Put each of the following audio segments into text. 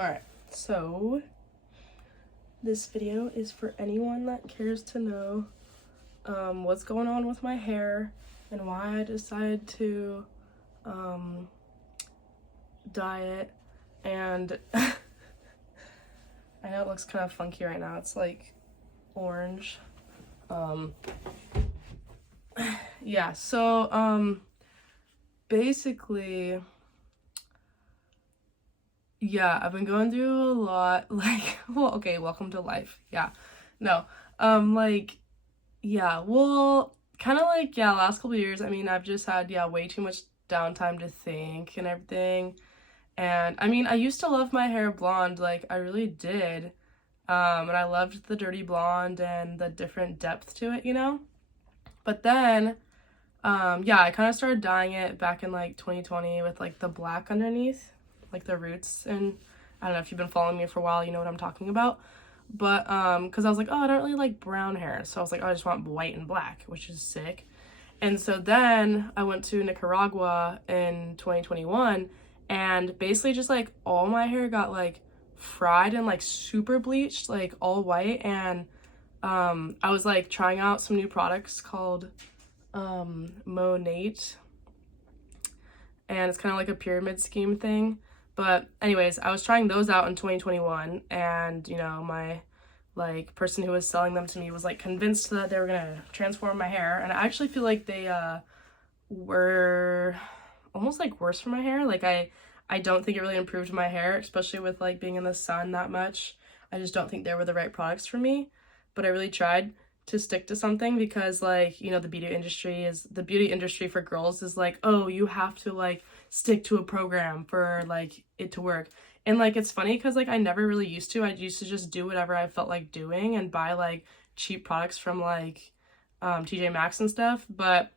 Alright, so this video is for anyone that cares to know what's going on with my hair and why I decided to dye it. And I know it looks kind of funky right now. It's like orange. Yeah, so basically, yeah, I've been going through a lot, like, well, okay, welcome to life. Yeah. No. Yeah, well, kind of like, yeah, last couple of years, I mean, I've just had, yeah, way too much downtime to think and everything. And I mean, I used to love my hair blonde, like, I really did. And I loved the dirty blonde and the different depth to it, you know? But then, yeah, I kind of started dyeing it back in like 2020 with like the black underneath, like the roots. And I don't know if you've been following me for a while, you know what I'm talking about. But because I was like, oh, I don't really like brown hair, so I was like, oh, I just want white and black, which is sick. And so then I went to Nicaragua in 2021, and basically just like all my hair got like fried and like super bleached, like all white. And I was like trying out some new products called Monate, and it's kind of like a pyramid scheme thing. But anyways, I was trying those out in 2021, and you know, my like person who was selling them to me was like convinced that they were gonna transform my hair, and I actually feel like they were almost like worse for my hair. Like I don't think it really improved my hair, especially with like being in the sun that much. I just don't think they were the right products for me. But I really tried to stick to something because, like, you know, the beauty industry for girls is like, oh, you have to like stick to a program for like it to work. And like it's funny because like I never really used to. I used to just do whatever I felt like doing and buy like cheap products from like TJ Maxx and stuff. But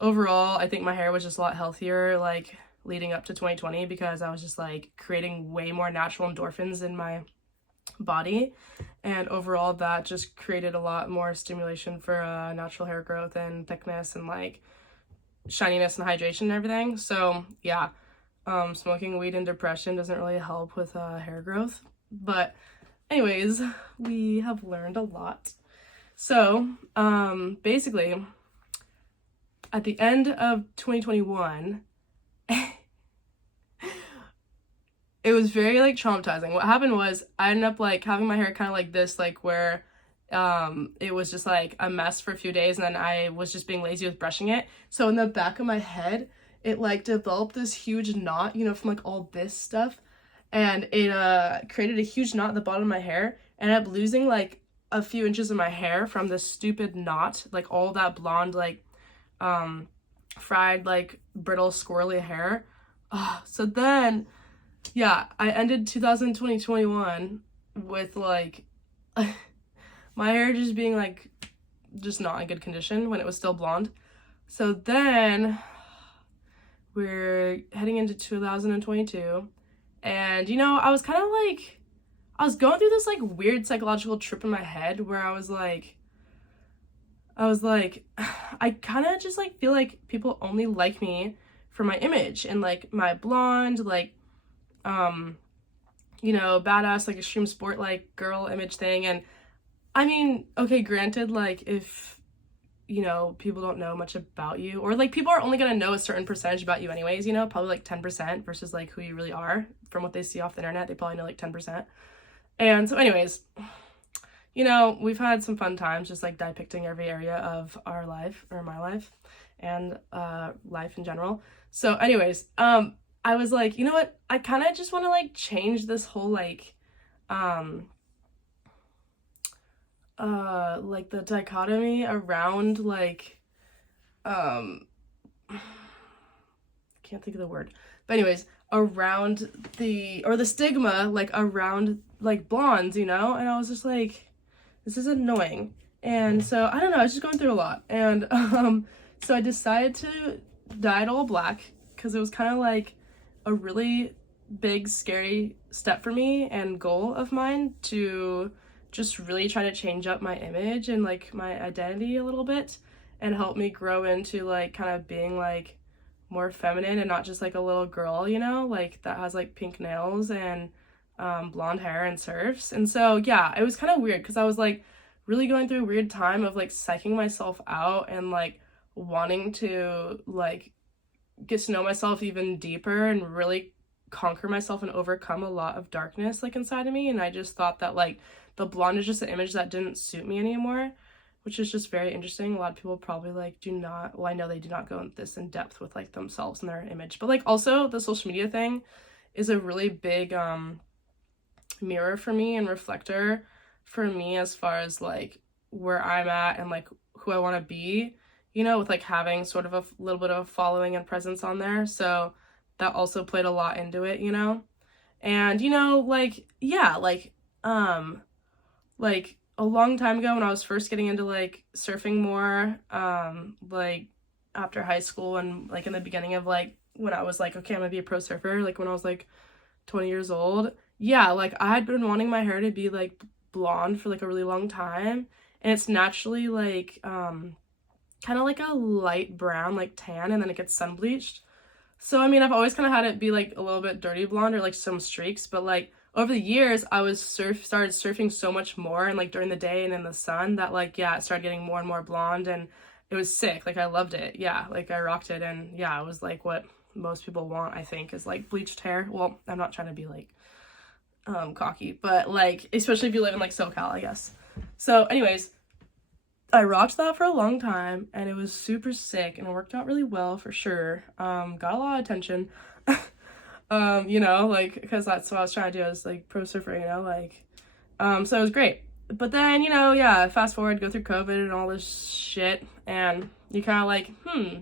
overall, I think my hair was just a lot healthier like leading up to 2020 because I was just like creating way more natural endorphins in my body, and overall that just created a lot more stimulation for natural hair growth and thickness and like shininess and hydration and everything. So yeah, smoking weed and depression doesn't really help with hair growth, but anyways, we have learned a lot. So basically at the end of 2021 it was very like traumatizing. What happened was I ended up like having my hair kind of like this, like where it was just like a mess for a few days, and then I was just being lazy with brushing it. So in the back of my head, it like developed this huge knot, you know, from like all this stuff, and it created a huge knot at the bottom of my hair, and I ended up losing like a few inches of my hair from this stupid knot, like all that blonde like fried like brittle squirrely hair. So then yeah, I ended 2021 with like my hair just being like just not in good condition when it was still blonde. So then we're heading into 2022, and you know, I was kind of like I was going through this like weird psychological trip in my head where I was like I kind of just like feel like people only like me for my image and like my blonde like you know, badass like extreme sport like girl image thing. And I mean, okay, granted, like if you know people don't know much about you, or like people are only gonna know a certain percentage about you anyways, you know, probably like 10% versus like who you really are from what they see off the internet, they probably know like 10%. And so anyways, you know, we've had some fun times just like depicting every area of our life, or my life, and life in general. So anyways, I was like, you know what? I kind of just want to like change this whole like the dichotomy around like can't think of the word. But anyways, around the stigma like around like blondes, you know? And I was just like, this is annoying. And so I don't know, I was just going through a lot. And so I decided to dye it all black because it was kind of like a really big scary step for me and goal of mine to just really try to change up my image and like my identity a little bit and help me grow into like kind of being like more feminine and not just like a little girl, you know, like that has like pink nails and blonde hair and surfs. And so yeah, it was kind of weird because I was like really going through a weird time of like psyching myself out and like wanting to like get to know myself even deeper and really conquer myself and overcome a lot of darkness like inside of me. And I just thought that like the blonde is just an image that didn't suit me anymore, which is just very interesting. A lot of people probably like do not, well, I know they do not go this in depth with like themselves and their image, but like also the social media thing is a really big mirror for me and reflector for me as far as like where I'm at and like who I want to be, you know, with like having sort of a little bit of a following and presence on there. So that also played a lot into it, you know. And you know, like yeah, like a long time ago when I was first getting into like surfing more, like after high school and like in the beginning of like when I was like, okay, I'm gonna be a pro surfer, like when I was like 20 years old. Yeah, like I had been wanting my hair to be like blonde for like a really long time. And it's naturally like kind of like a light brown, like tan, and then it gets sun bleached. So I mean, I've always kind of had it be like a little bit dirty blonde or like some streaks, but like over the years, I was started surfing so much more and like during the day and in the sun that like yeah, it started getting more and more blonde and it was sick. Like I loved it. Yeah, like I rocked it and yeah, it was like what most people want, I think, is like bleached hair. Well, I'm not trying to be like cocky, but like especially if you live in like SoCal, I guess. So anyways, I rocked that for a long time and it was super sick and it worked out really well for sure. Got a lot of attention. You know, like because that's what I was trying to do as like pro surfer, you know, like so it was great. But then, you know, yeah, fast forward, go through COVID and all this shit, and you kind of like, I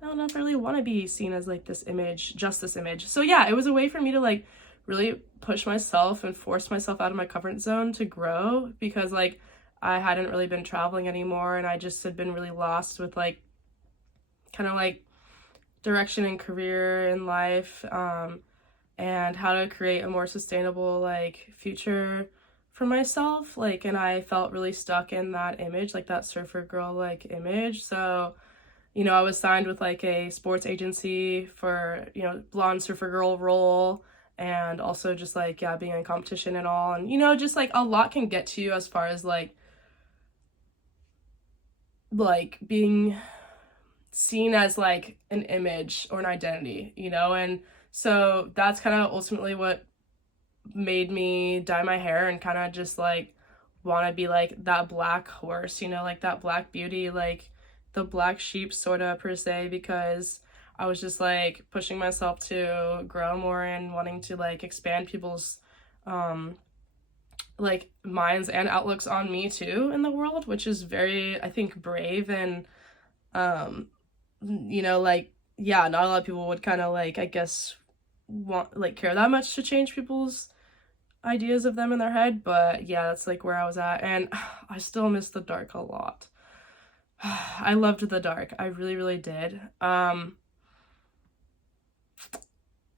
don't know if I really want to be seen as like this image, just this image. So yeah, it was a way for me to like really push myself and force myself out of my comfort zone to grow because like I hadn't really been traveling anymore and I just had been really lost with like kind of like direction and career in life, and how to create a more sustainable like future for myself, like, and I felt really stuck in that image, like that surfer girl like image. So you know, I was signed with like a sports agency for, you know, blonde surfer girl role, and also just like yeah, being in competition and all, and you know, just like a lot can get to you as far as like being seen as like an image or an identity, you know. And so that's kind of ultimately what made me dye my hair and kind of just like want to be like that black horse, you know, like that black beauty, like the black sheep sort of per se, because I was just like pushing myself to grow more and wanting to like expand people's like minds and outlooks on me too in the world, which is very, I think, brave and you know, like yeah, not a lot of people would kind of like, I guess, want like care that much to change people's ideas of them in their head. But yeah, that's like where I was at, and I still miss the dark a lot. I loved the dark, I really did.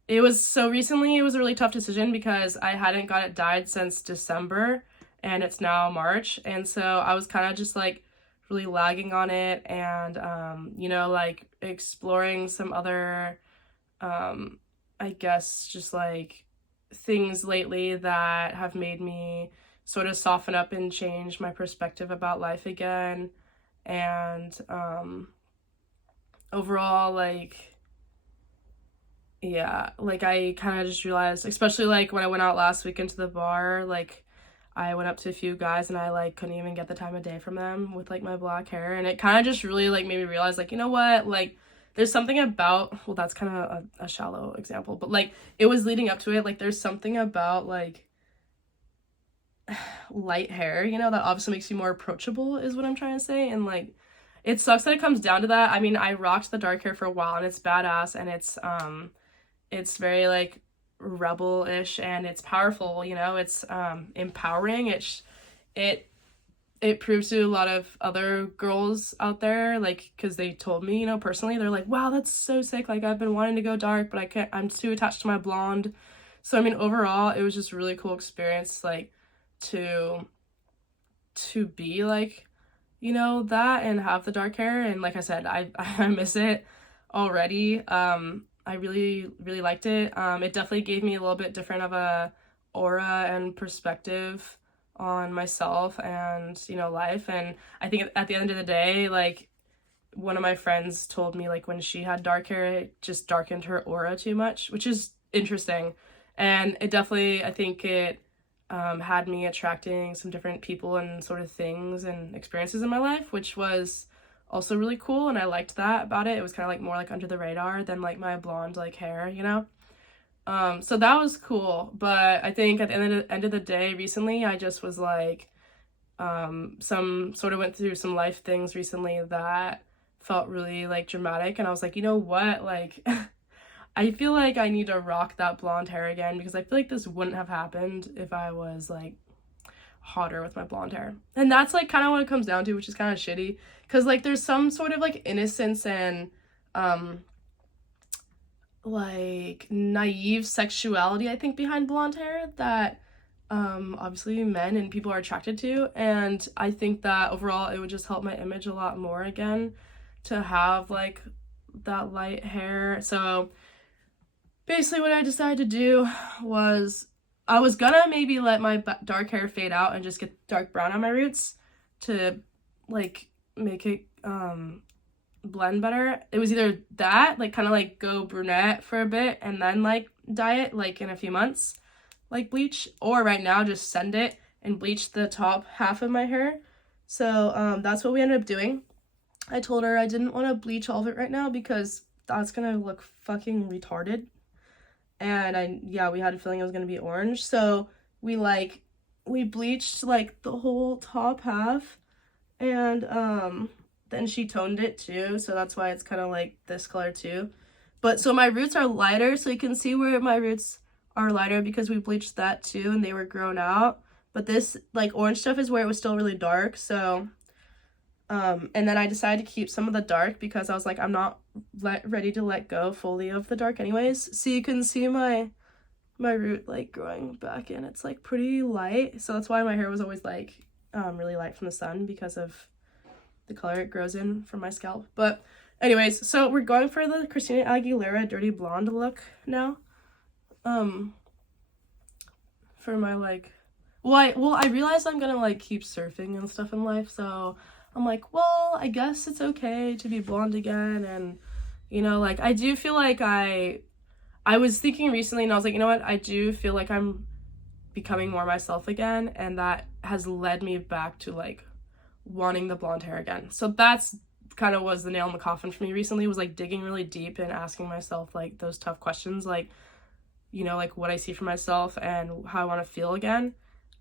It was so recently, it was a really tough decision because I hadn't got it dyed since December and it's now March, and so I was kind of just like really lagging on it, and you know, like exploring some other I guess just like things lately that have made me sort of soften up and change my perspective about life again. And overall, like yeah, like I kind of just realized, especially like when I went out last week into the bar, like I went up to a few guys and I like couldn't even get the time of day from them with like my black hair, and it kind of just really like made me realize like, you know what, like there's something about, well, that's kind of a shallow example, but like it was leading up to it, like there's something about like light hair, you know, that obviously makes you more approachable is what I'm trying to say. And like it sucks that it comes down to that. I mean, I rocked the dark hair for a while and it's badass and it's very like rebel-ish and it's powerful, you know, it's empowering. It proves to a lot of other girls out there, like, because they told me, you know, personally, they're like, wow, that's so sick, like I've been wanting to go dark but I can't, I'm too attached to my blonde. So I mean, overall it was just a really cool experience, like to be like, you know, that and have the dark hair. And like I said, I miss it already. I really liked it. It definitely gave me a little bit different of a aura and perspective on myself and, you know, life. And I think at the end of the day, like, one of my friends told me, like, when she had dark hair, it just darkened her aura too much, which is interesting. And it definitely, I think it had me attracting some different people and sort of things and experiences in my life, which was also really cool. And I liked that about it. It was kind of like more like under the radar than like my blonde like hair, you know? So that was cool. But I think at the end of the day, recently, I just was like, some sort of went through some life things recently that felt really like dramatic. And I was like, you know what? Like, I feel like I need to rock that blonde hair again, because I feel like this wouldn't have happened if I was like hotter with my blonde hair. And that's like kind of what it comes down to, which is kind of shitty, because like there's some sort of like innocence and like naive sexuality, I think, behind blonde hair that obviously men and people are attracted to. And I think that overall it would just help my image a lot more again to have like that light hair. So basically what I decided to do was I was gonna maybe let my dark hair fade out and just get dark brown on my roots to like make it blend better. It was either that, like kind of like go brunette for a bit and then like dye it like in a few months, like bleach, or right now just send it and bleach the top half of my hair. So that's what we ended up doing. I told her I didn't want to bleach all of it right now because that's gonna look fucking retarded. And we had a feeling it was gonna be orange. So we bleached like the whole top half, and then she toned it too, so that's why it's kind of like this color too. But so my roots are lighter, so you can see where my roots are lighter because we bleached that too and they were grown out. But this like orange stuff is where it was still really dark. So and then I decided to keep some of the dark because I was like, I'm not ready to let go fully of the dark anyways. So you can see my root like growing back in. It's like pretty light, so that's why my hair was always like really light from the sun, because of the color it grows in from my scalp. But anyways, so we're going for the Christina Aguilera Dirty Blonde look now. For my like, I realized I'm gonna like keep surfing and stuff in life, so I'm like, well, I guess it's okay to be blonde again. And you know, like I do feel like I was thinking recently, and I was like, you know what, I do feel like I'm becoming more myself again, and that has led me back to like wanting the blonde hair again. So that's kind of was the nail in the coffin for me recently, was like digging really deep and asking myself like those tough questions, like, you know, like what I see for myself and how I want to feel again.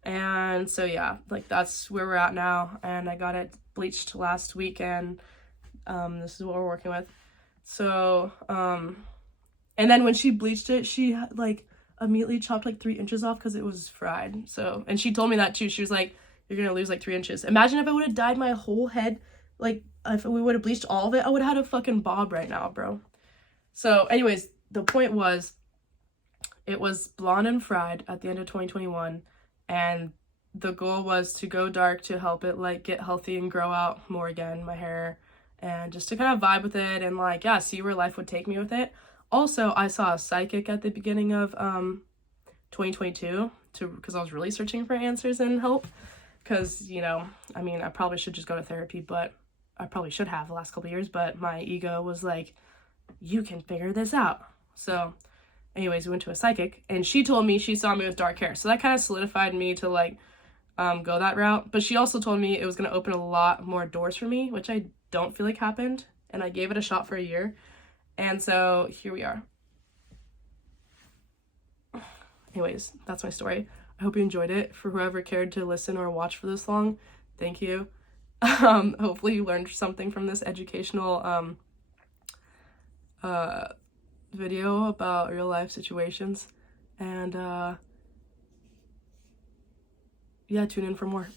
And so yeah, like that's where we're at now, and I got it bleached last week, and this is what we're working with. So and then when she bleached it, she like immediately chopped like 3 inches off because it was fried. So, and she told me that too. She was like, you're gonna lose like 3 inches. Imagine if I would have dyed my whole head, like if we would have bleached all of it, I would have had a fucking bob right now, bro. So anyways, the point was, it was blonde and fried at the end of 2021, and the goal was to go dark to help it like get healthy and grow out more again, my hair, and just to kind of vibe with it and like, yeah, see where life would take me with it. Also, I saw a psychic at the beginning of 2022 because I was really searching for answers and help, because, you know, I mean, I probably should just go to therapy, but I probably should have the last couple of years, but my ego was like, you can figure this out. So anyways, we went to a psychic, and she told me she saw me with dark hair, so that kind of solidified me to like go that route. But she also told me it was going to open a lot more doors for me, which I don't feel like happened, and I gave it a shot for a year. And so here we are. Anyways, that's my story. I hope you enjoyed it. For whoever cared to listen or watch for this long, thank you. Hopefully you learned something from this educational video about real life situations. And yeah, tune in for more.